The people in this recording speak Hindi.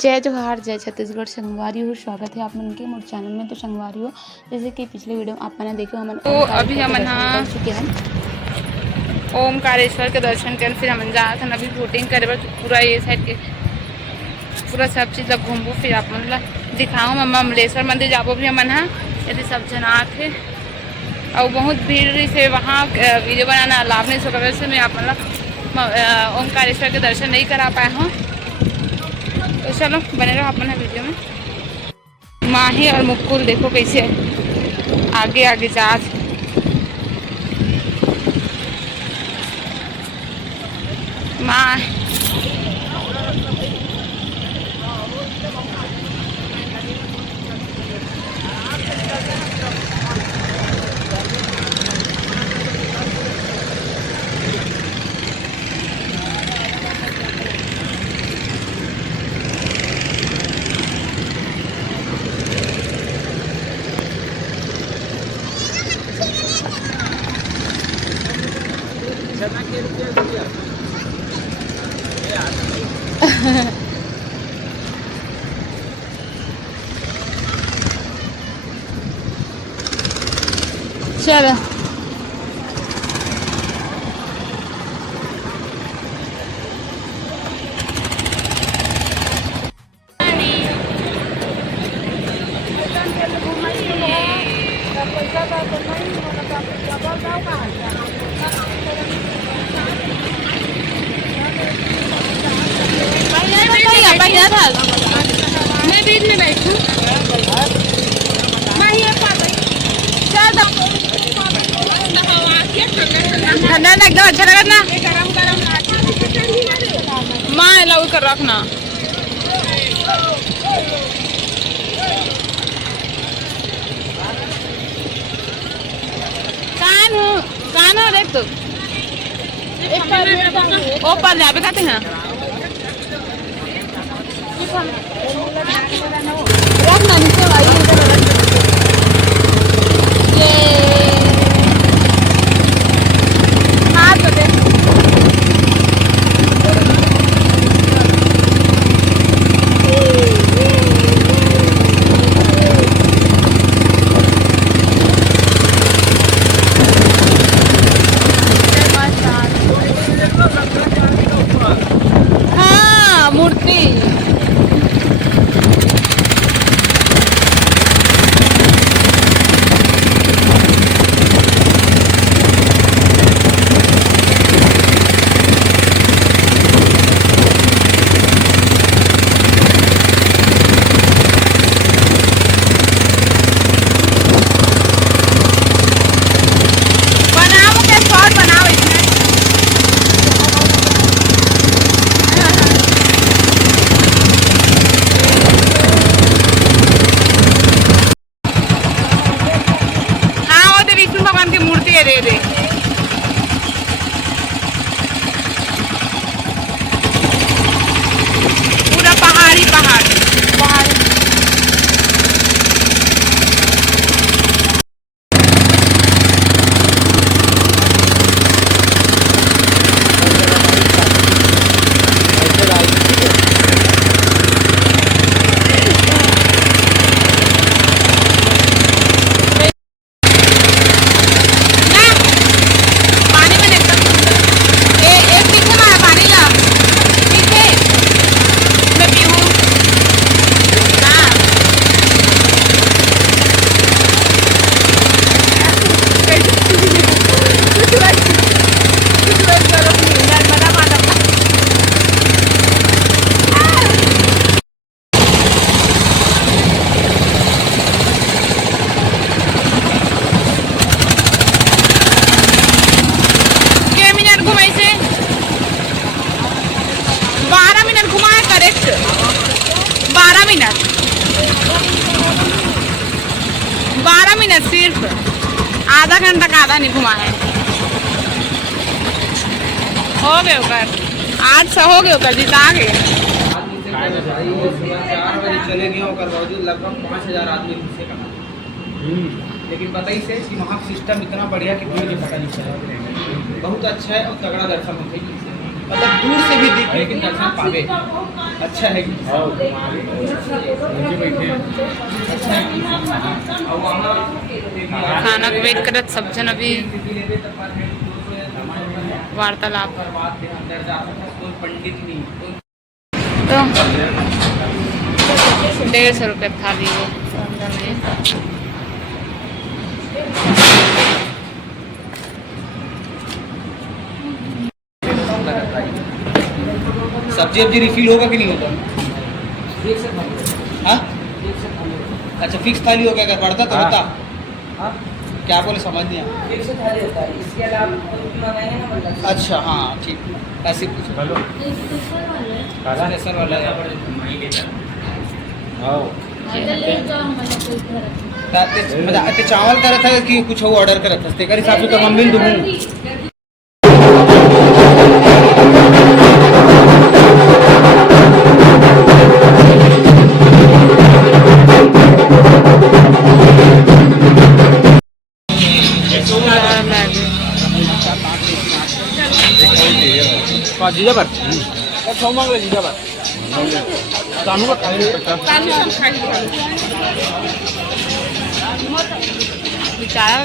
जय जोहार जय छत्तीसगढ़ संगवारी हो। स्वागत है आप मन के मोर चैनल में। तो संगवारी हो जैसे कि पिछले वीडियो में आप मैंने देखे हमन तो अभी हम कर चुके हैं ओमकारेश्वर के दर्शन कर फिर हम जात हन अभी बोटिंग करे बर पूरा ये साइड के पूरा सब चीज़ ला घूमबो फिर आप मन ला दिखाऊँ। ममलेश्वर मंदिर जाबो भी हमन हा यदि सब जन आथे और बहुत भीड़ रही से वहाँ वीडियो बनाना अलाव नहीं सका वजह से मैं आप मन ला ओमकारेश्वर के दर्शन नहीं करा पाया हूँ। तो चलो बने रहो अपना वीडियो में। माही और मुकुल देखो कैसे आगे आगे जात माँ चलो मैं बीच में बैठूं ठंडा ना एकदम अच्छा लगा ना माँ अलाउ कर रखना कान हो देख तो ऊपर जा पे कहते हैं रखना नीचे वाली ये हाँ तो देख हाँ मूर्ति सिर्फ आधा घंटा का आधा नहीं घुमा है। हो गए होकर 800 हो गए होकर जीता गए। 4 बजे चले गए और बावजूद लगभग 5000 आदमी से कमा। लेकिन पता ही से कि वहाँ सिस्टम इतना बढ़िया कि कोई पता नहीं चला। बहुत अच्छा है और तगड़ा दर्शन होते हैं। मतलब दूर से भी दिख लेकिन दर्शन पावे। अच्छा है कि अच्छा है कि और वहाँ खाना के वेट करत सब जन अभी वार्तालाप। अंदर जा सकता कोई पंडित नहीं कोई। तो 150 रुपये थाली है अंदर में। सब्जी वब्जी रिफिल होगा कि नहीं होगा? हाँ अच्छा फिक्स थाली होगा, अगर बढ़ता तो बता। क्या बोले समझ नहीं आया। फिक्स थाली होता है, इसके अलावा मंगाएंगे ना मतलब। अच्छा हाँ ठीक ऐसे कुछ स्पेशल वाला है। ते चावल करत है कि कुछ ऑर्डर करत है तेकर हिसाब से तो हम बिल दूँ। जीजा पर और छौ मांग ले जीजा पर तानू का बेचारा